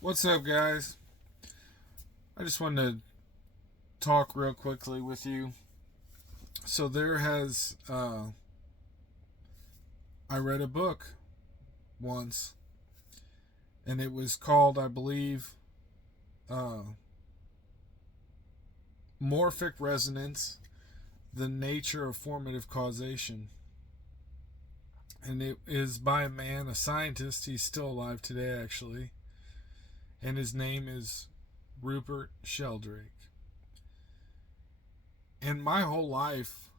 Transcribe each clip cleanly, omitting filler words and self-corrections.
What's up, guys? I just wanted to talk real quickly with you. So I read a book once, and it was called, I believe, uh, Morphic Resonance: The Nature of Formative Causation. And it is by a man, a scientist. He's still alive today, actually. And his name is Rupert Sheldrake. And my whole life,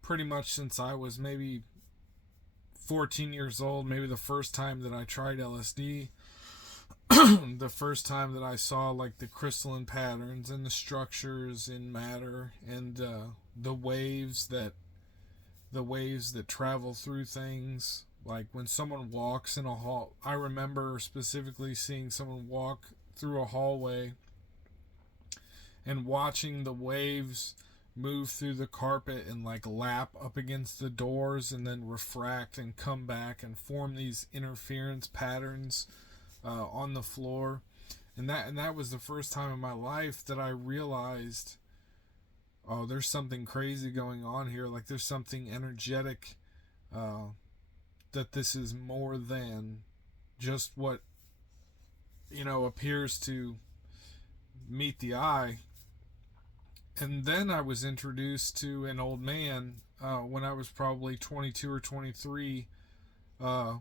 pretty much since I was maybe 14 years old, maybe the first time that I tried LSD, the first time that I saw like the crystalline patterns and the structures in matter and the waves that travel through things. Like when someone walks in a hall, I remember specifically seeing someone walk through a hallway and watching the waves move through the carpet and like lap up against the doors and then refract and come back and form these interference patterns on the floor. And that was the first time in my life that I realized, oh, there's something crazy going on here. Like there's something energetic, uh, that this is more than just what appears to meet the eye. And then I was introduced to an old man when I was probably 22 or 23, uh,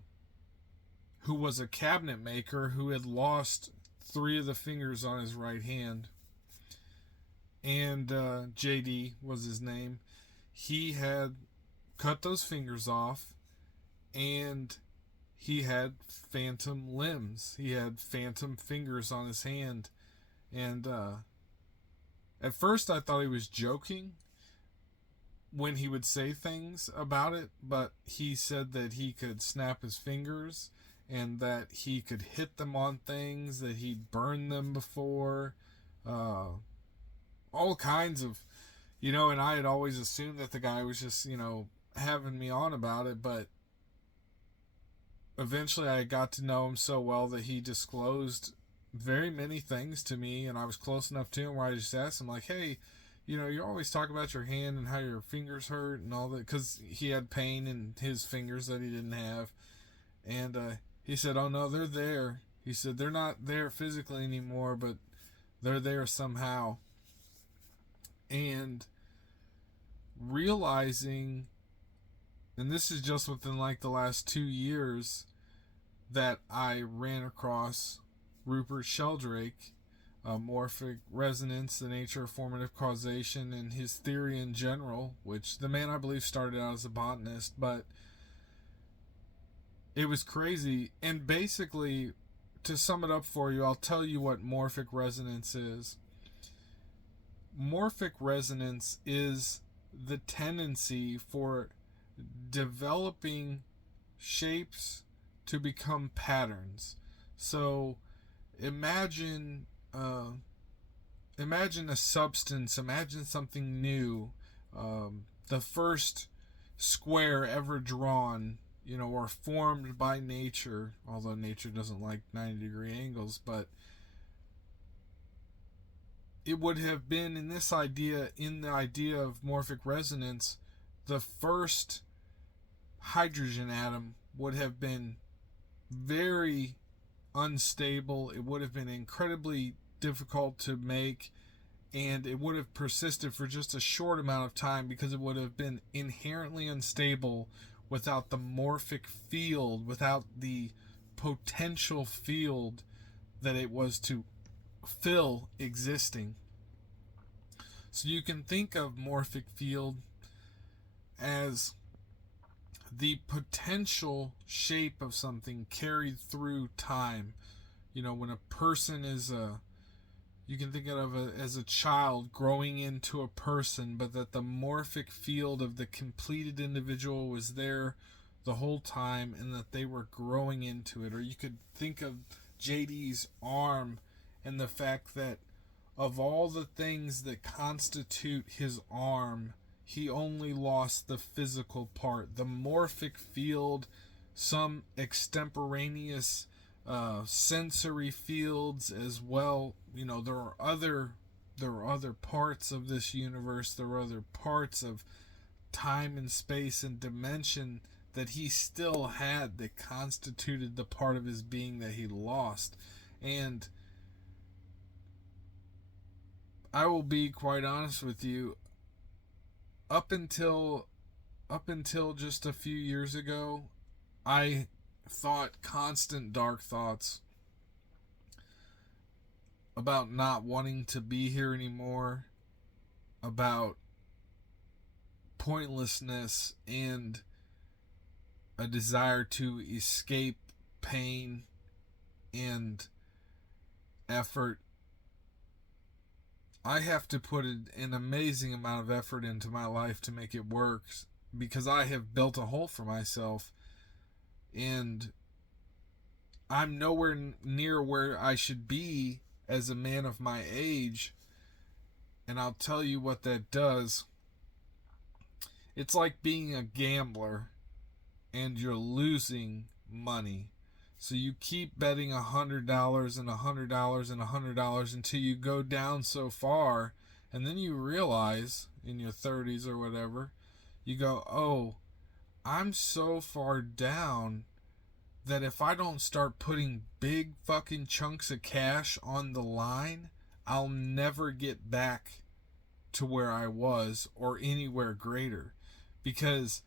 who was a cabinet maker who had lost three of the fingers on his right hand. And JD was his name. He had cut those fingers off, and he had phantom limbs. He had phantom fingers on his hand. And at first I thought he was joking when he would say things about it, but he said that he could snap his fingers and that he could hit them on things, that he'd burned them before, uh, all kinds of, and I had always assumed that the guy was just, having me on about it, but eventually I got to know him so well that he disclosed very many things to me, and I was close enough to him where I just asked him, like, hey, you always talk about your hand and how your fingers hurt and all that, because he had pain in his fingers that he didn't have. And he said, oh no, they're there. He said, they're not there physically anymore, but they're there somehow. And realizing, and this is just within like the last 2 years, that I ran across Rupert Sheldrake, morphic resonance, the nature of formative causation, and his theory in general, which the man I believe started out as a botanist, but it was crazy. And basically, to sum it up for you, I'll tell you what morphic resonance is. Morphic resonance is the tendency for developing shapes to become patterns. So imagine imagine a substance, imagine something new, the first square ever drawn, or formed by nature, although nature doesn't like 90-degree angles, but it would have been in the idea of morphic resonance, the first hydrogen atom would have been very unstable. It would have been incredibly difficult to make, and it would have persisted for just a short amount of time because it would have been inherently unstable without the morphic field, without the potential field that it was to fill existing. So you can think of morphic field as the potential shape of something carried through time. When a person you can think of it as a child growing into a person, but that the morphic field of the completed individual was there the whole time and that they were growing into it. Or you could think of JD's arm and the fact that of all the things that constitute his arm, he only lost the physical part. The morphic field, some extemporaneous sensory fields as well. You know, there are other parts of this universe. There are other parts of time and space and dimension that he still had that constituted the part of his being that he lost. And I will be quite honest with you, up until just a few years ago, I thought constant dark thoughts about not wanting to be here anymore, about pointlessness, and a desire to escape pain and effort. I have to put an amazing amount of effort into my life to make it work, because I have built a hole for myself, and I'm nowhere near where I should be as a man of my age. And I'll tell you what that does. It's like being a gambler and you're losing money. So you keep betting $100 and $100 and $100 until you go down so far, and then you realize in your 30s or whatever, you go, oh, I'm so far down that if I don't start putting big fucking chunks of cash on the line, I'll never get back to where I was or anywhere greater. Because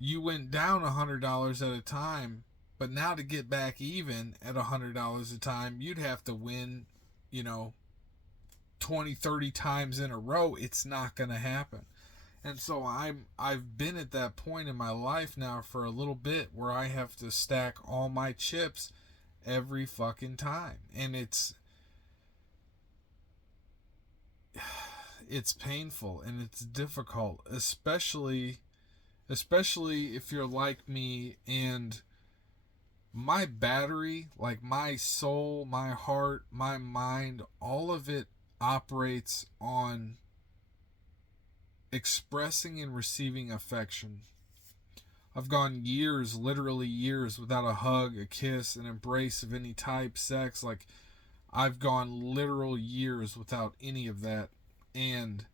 you went down $100 at a time, but now to get back even at $100 a time, you'd have to win, 20, 30 times in a row. It's not going to happen. And so I've been at that point in my life now for a little bit where I have to stack all my chips every fucking time. And it's painful and it's difficult, especially if you're like me and my battery, like my soul, my heart, my mind, all of it operates on expressing and receiving affection. I've gone years, literally years, without a hug, a kiss, an embrace of any type, sex. Like, I've gone literal years without any of that. And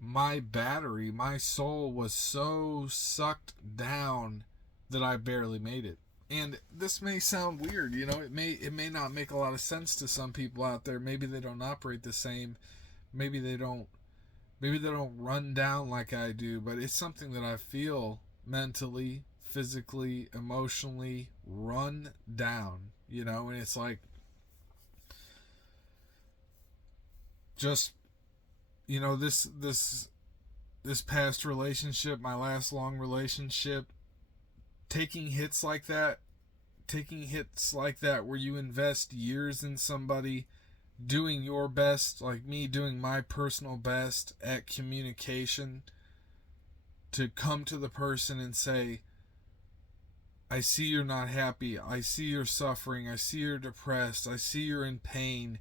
my battery, my soul was so sucked down that I barely made it. And this may sound weird, it may not make a lot of sense to some people out there. Maybe they don't operate the same. Maybe they don't run down like I do, but it's something that I feel mentally, physically, emotionally run down, and it's like, just, this past relationship, my last long relationship, taking hits like that where you invest years in somebody, doing your best, like me doing my personal best at communication, to come to the person and say, I see you're not happy, I see you're suffering, I see you're depressed, I see you're in pain.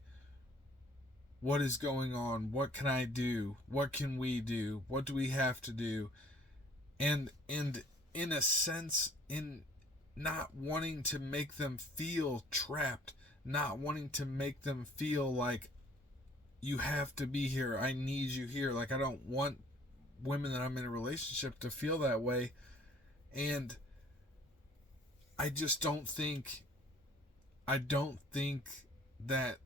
What is going on? What can I do? What can we do? What do we have to do? And in a sense, in not wanting to make them feel trapped, not wanting to make them feel like you have to be here, I need you here. Like, I don't want women that I'm in a relationship to feel that way. And I just don't think that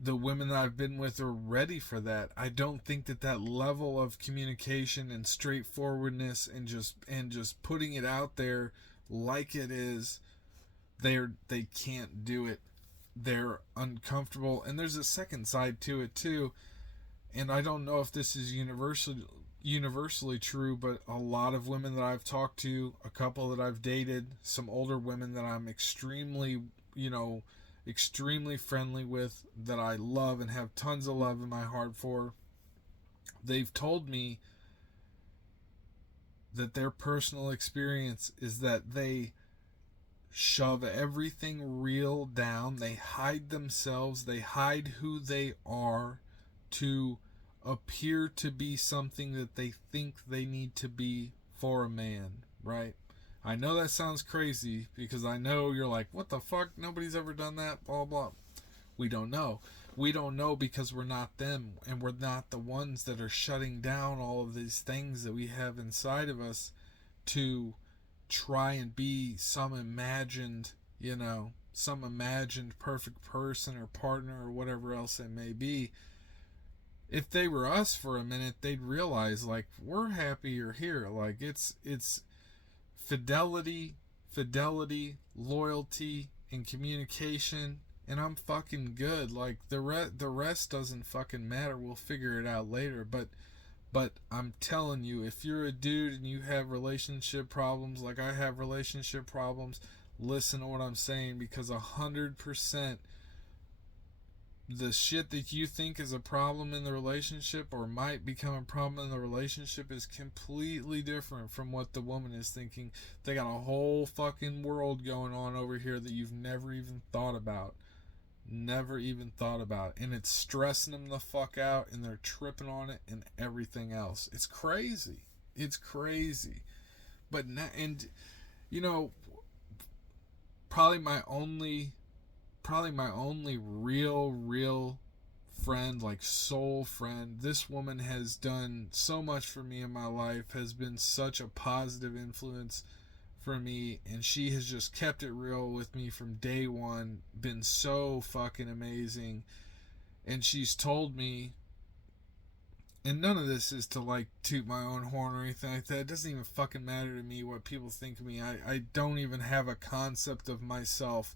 the women that I've been with are ready for that. I don't think that level of communication and straightforwardness and just putting it out there like it is, they can't do it. They're uncomfortable. And there's a second side to it too. And I don't know if this is universally true, but a lot of women that I've talked to, a couple that I've dated, some older women that I'm extremely friendly with, that I love and have tons of love in my heart for, they've told me that their personal experience is that they shove everything real down, they hide themselves, they hide who they are to appear to be something that they think they need to be for a man, right? I know that sounds crazy because I know you're like, what the fuck? Nobody's ever done that, blah, blah. We don't know. We don't know because we're not them, and we're not the ones that are shutting down all of these things that we have inside of us to try and be some imagined, some imagined perfect person or partner or whatever else it may be. If they were us for a minute, they'd realize, like, we're happier here. Like, it's fidelity, loyalty, and communication, and I'm fucking good. Like, the rest doesn't fucking matter. We'll figure it out later. But I'm telling you, if you're a dude and you have relationship problems, like I have relationship problems, listen to what I'm saying, because 100% the shit that you think is a problem in the relationship or might become a problem in the relationship is completely different from what the woman is thinking. They got a whole fucking world going on over here that you've never even thought about. And it's stressing them the fuck out, and they're tripping on it and everything else. It's crazy. But probably my only real friend, like soul friend, this woman has done so much for me in my life, has been such a positive influence for me, and she has just kept it real with me from day one, been so fucking amazing. And she's told me, and none of this is to like toot my own horn or anything like that, it doesn't even fucking matter to me what people think of me. I don't even have a concept of myself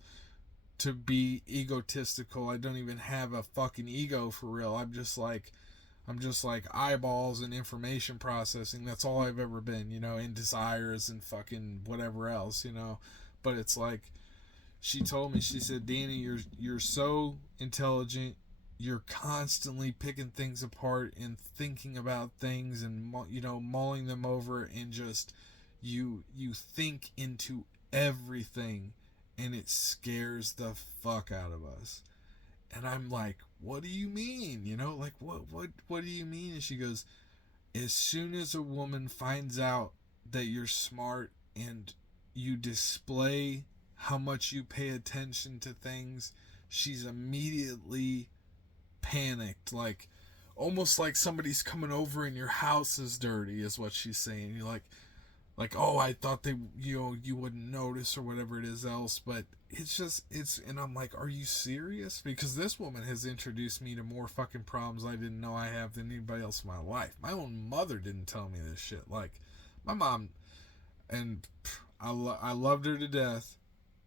to be egotistical. I don't even have a fucking ego for real. I'm just like eyeballs and information processing. That's all I've ever been, in desires and fucking whatever else, But it's like, she told me, she said, Danny, you're so intelligent. You're constantly picking things apart and thinking about things and, mulling them over, and just, you think into everything, and it scares the fuck out of us. And I'm like, what do you mean? Like, what do you mean? And she goes, as soon as a woman finds out that you're smart and you display how much you pay attention to things, she's immediately panicked. Like, almost like somebody's coming over and your house is dirty, is what she's saying. You're like, oh, I thought you wouldn't notice or whatever it is else, but and I'm like, are you serious? Because this woman has introduced me to more fucking problems I didn't know I have than anybody else in my life. My own mother didn't tell me this shit. Like, my mom, and I loved her to death.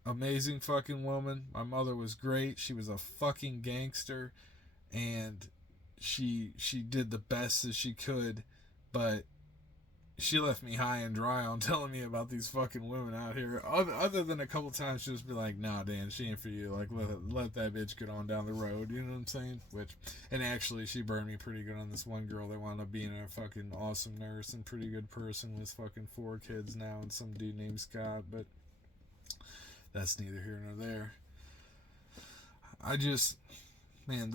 Amazing fucking woman. My mother was great. She was a fucking gangster, and she did the best as she could, but she left me high and dry on telling me about these fucking women out here. Other than a couple times, she just be like, nah, Dan, she ain't for you. Like, let that bitch get on down the road. You know what I'm saying? And actually, she burned me pretty good on this one girl that wound up being a fucking awesome nurse and pretty good person with fucking 4 kids now and some dude named Scott. But that's neither here nor there. I just, man,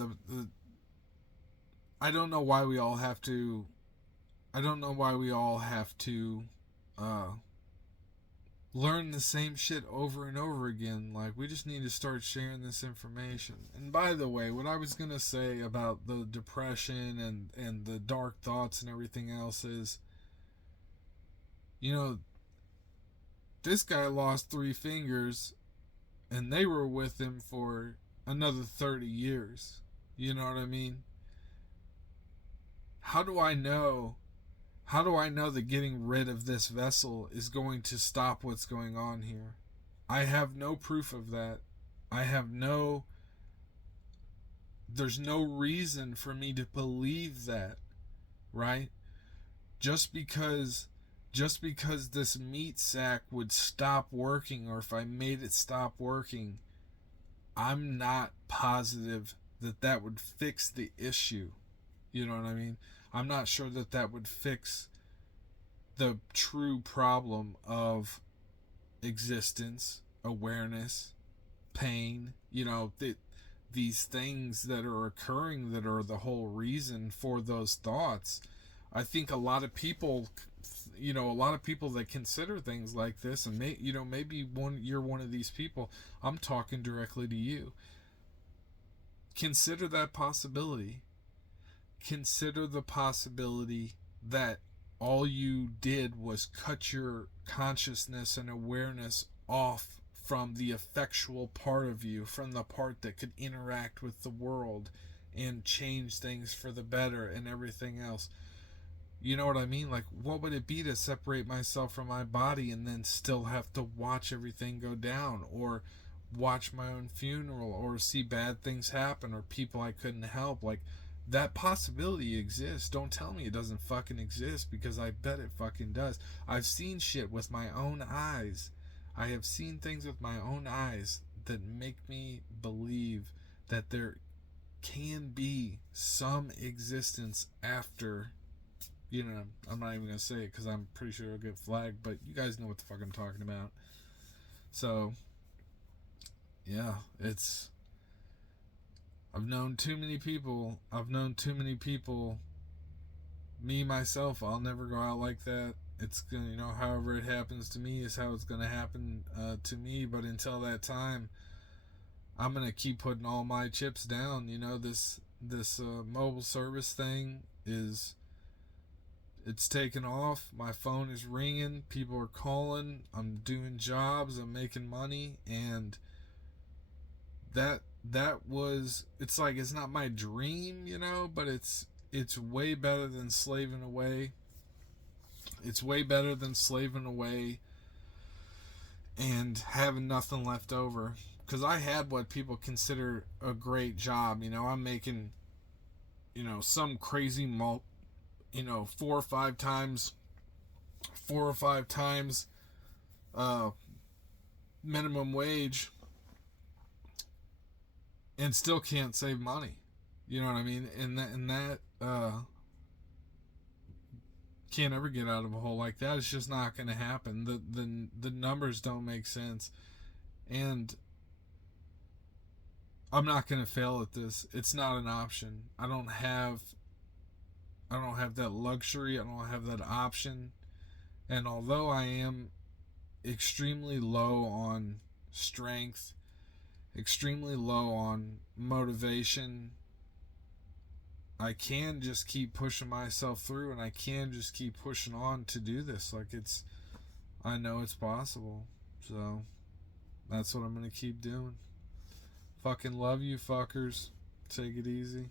I don't know why we all have to learn the same shit over and over again. Like, we just need to start sharing this information. And by the way, what I was going to say about the depression and the dark thoughts and everything else is, this guy lost 3 fingers and they were with him for another 30 years. You know what I mean? How do I know that getting rid of this vessel is going to stop what's going on here? I have no proof of that. There's no reason for me to believe that, right? Just because this meat sack would stop working, or if I made it stop working, I'm not positive that would fix the issue. You know what I mean? I'm not sure that would fix the true problem of existence, awareness, pain, these things that are occurring that are the whole reason for those thoughts. I think a lot of people you know, a lot of people that consider things like this, and you know, maybe you're one of these people. I'm talking directly to you. Consider that possibility. Consider the possibility that all you did was cut your consciousness and awareness off from the effectual part of you, from the part that could interact with the world and change things for the better and everything else. You know what I mean? Like, what would it be to separate myself from my body and then still have to watch everything go down, or watch my own funeral, or see bad things happen, or people I couldn't help? Like, that possibility exists. Don't tell me it doesn't fucking exist, because I bet it fucking does. I've seen shit with my own eyes. I have seen things with my own eyes that make me believe that there can be some existence after, you know, I'm not even going to say it because I'm pretty sure it'll get flagged, but you guys know what the fuck I'm talking about. So, yeah, I've known too many people. Me, myself, I'll never go out like that. It's going to, you know, however it happens to me is how it's going to happen to me. But until that time, I'm going to keep putting all my chips down. You know, this mobile service thing it's taken off. My phone is ringing. People are calling. I'm doing jobs. I'm making money. And that was, it's like, it's not my dream, you know, but it's way better than slaving away. It's way better than slaving away and having nothing left over. Because I had what people consider a great job. You know, I'm making, you know, some crazy you know, 4 or 5 times minimum wage, and still can't save money. You know what I mean? And that can't ever get out of a hole like that. It's just not going to happen. The numbers don't make sense, and I'm not going to fail at this. It's not an option. I don't have that luxury. I don't have that option. And although I am extremely low on strength, extremely low on motivation, I can just keep pushing myself through, and I can just keep pushing on to do this. Like, I know it's possible. So that's what I'm going to keep doing. Fucking love you fuckers. Take it easy.